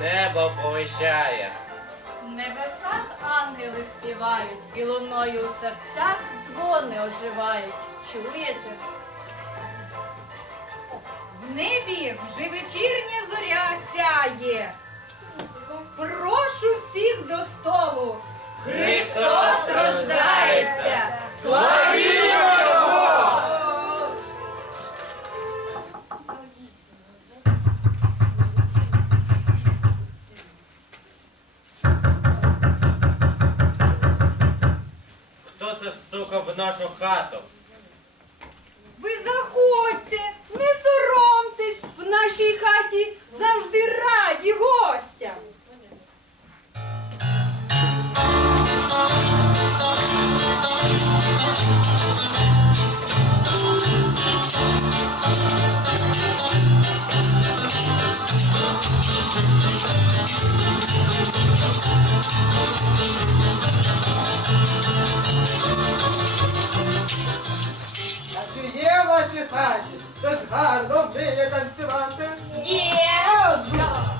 небо повищає. В небесах ангели співають, і луною у серцях дзвони оживають. Чуєте? В небі вже вечірня зоря сяє. Прошу всіх до столу. Христос рождається! Славімо Хто стукав в нашу хату? Ви заходьте, не соромтесь, в нашій хаті завжди раді гостям. В вашій хаті? Гарно вміє танцювати? Є!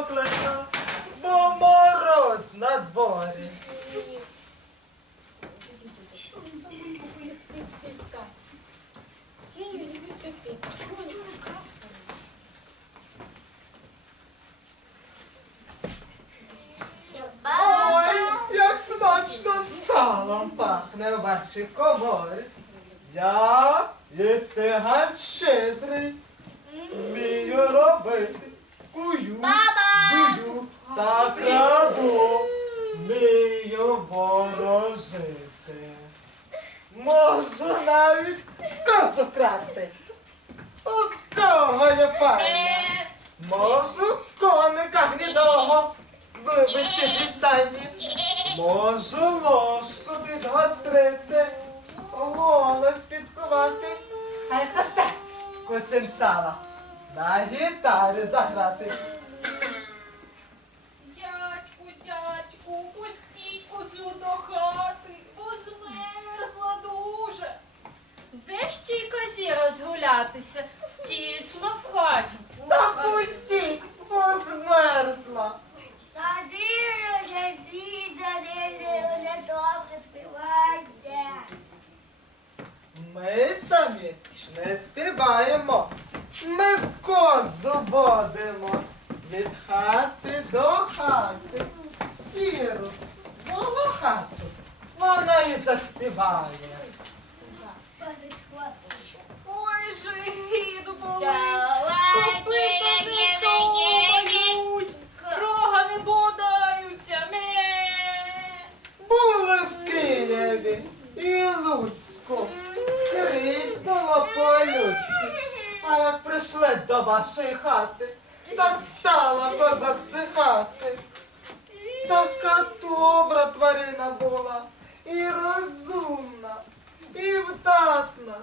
Що покликав, бо мороз на дворі. Ой, як смачно салом пахне в вашій коморі. Я і циган щедрий, вмію робити кую, дую та краду, вмію ворожити. Можу навіть козу красти. У кого є пані? Можу коника гнідого вивести зі стайні. Можу ложку підгострити, голос підкувати, а й косте кусень сала на гітарі заграти. Де ж тій козі розгулятися? Тісно в хаті. Та пустіть, змерзла. Садили вже дід, садили вже добре співайте. Ми самі ж не співаємо, ми козу водимо від хати до хати, сіру, волохату, вона і заспіває. Ой, живіт болить. Давай, Копита не думають, рога прийшли до вашої хати, так стала коза стихати. Така добра тварина була, і розумна, і вдатна,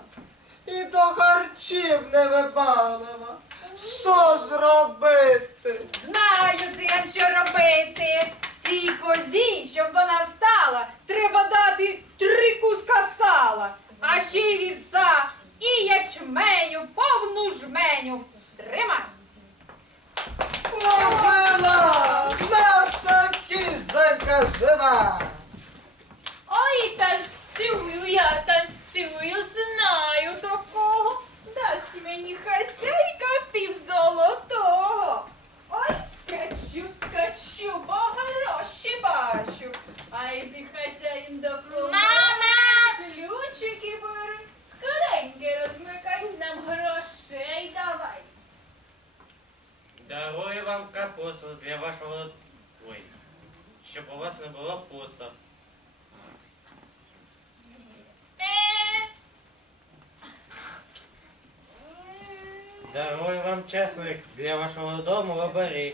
і до харчів не вибаглива. Що ж робити? Знаю цим, що робити. Цій козі, щоб вона встала, треба дати три куска сала, а ще й віса і ячменю, повну жменю. Тримай. Ожила наша кізонька жива. Ой, танцюю, я танцюю, знаю такого. Дасть мені хазяйка півзолотого. Ой, скачу, скачу, бо гроші бачу. А йди Дарую вам капусту для вашого. Ой. Щоб у вас не було пусто. Дарую вам чесник для вашого дому в оберіг.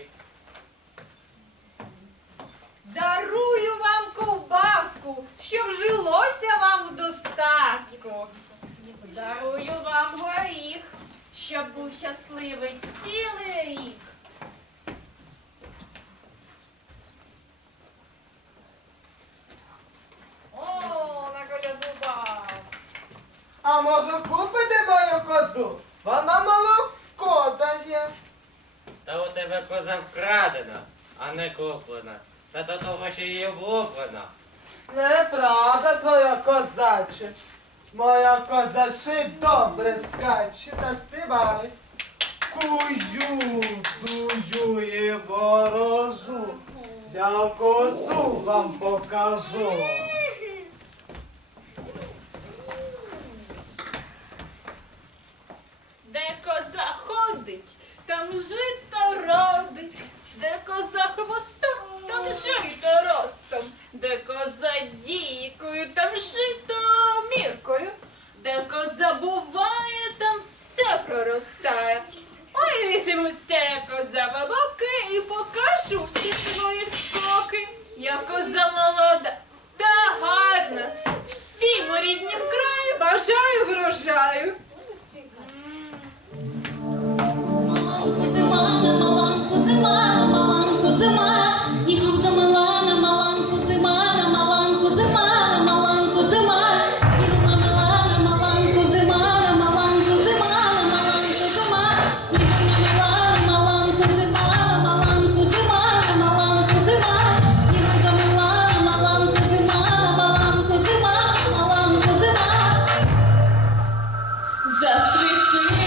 Дарую вам ковбаску, щоб жилося вам в достатку. Дарую вам горіх, щоб був щасливий цілий рік. О, наколядував. А може купити мою козу? Вона молоко дає. Та у тебе коза вкрадена, а не куплена. Та до того ще й облуплена. Неправда твоя козаче. Моя коза ще добре скаче та співає. Кую, кую і ворожу. Я козу вам покажу. Де коза ходить, там жито родить, де коза хвостом, там жито ростом, де коза дійкою, там жито міркою, де коза буває, там все проростає. Ой, візьмуся коза в і покажу всі sweetly.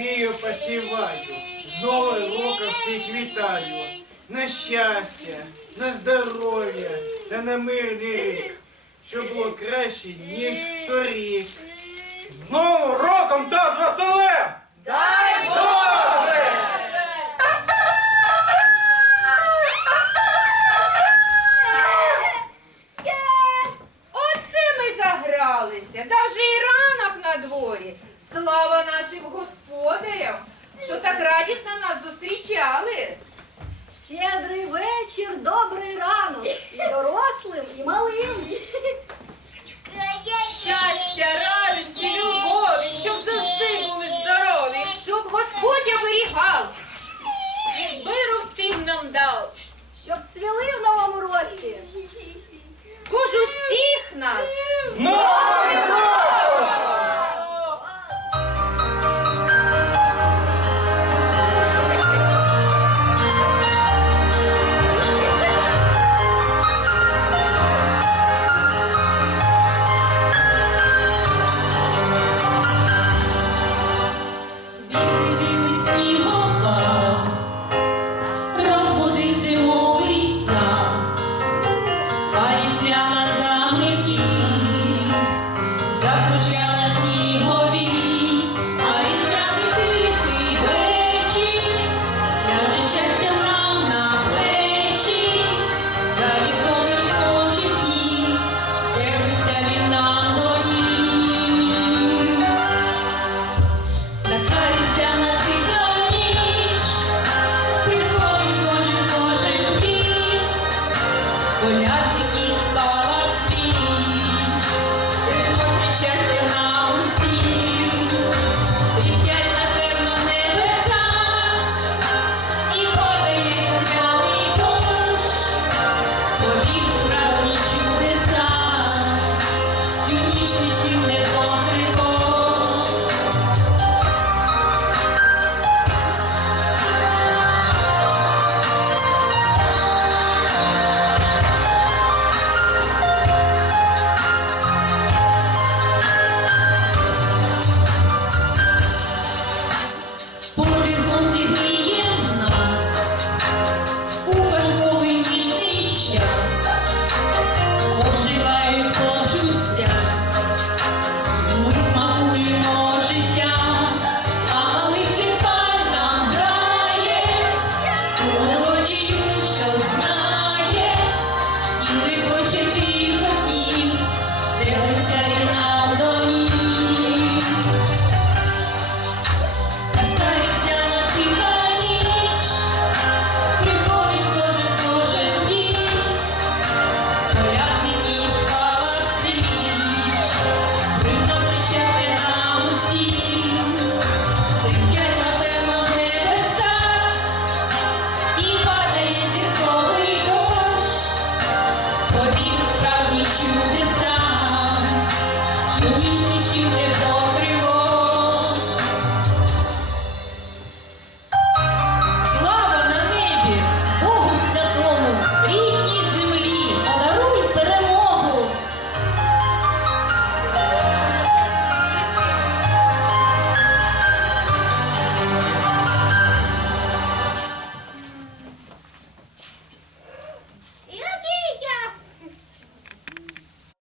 Співаю, з Новим роком всіх вітаю. На щастя, на здоров'я та на мирний рік, щоб було краще, ніж торік. З Новим роком та з Василем! Дай Боже! Оце ми загралися, та вже і ранок на дворі. Слава нашим господарям, що так радісно нас зустрічали. Щедрий вечір, добрий ранок і дорослим, і малим. Щастя, радості, любові, щоб завжди були здорові, щоб Господь оберігав і миру всім нам дав. Щоб цвіли в новому році. Уж усіх нас.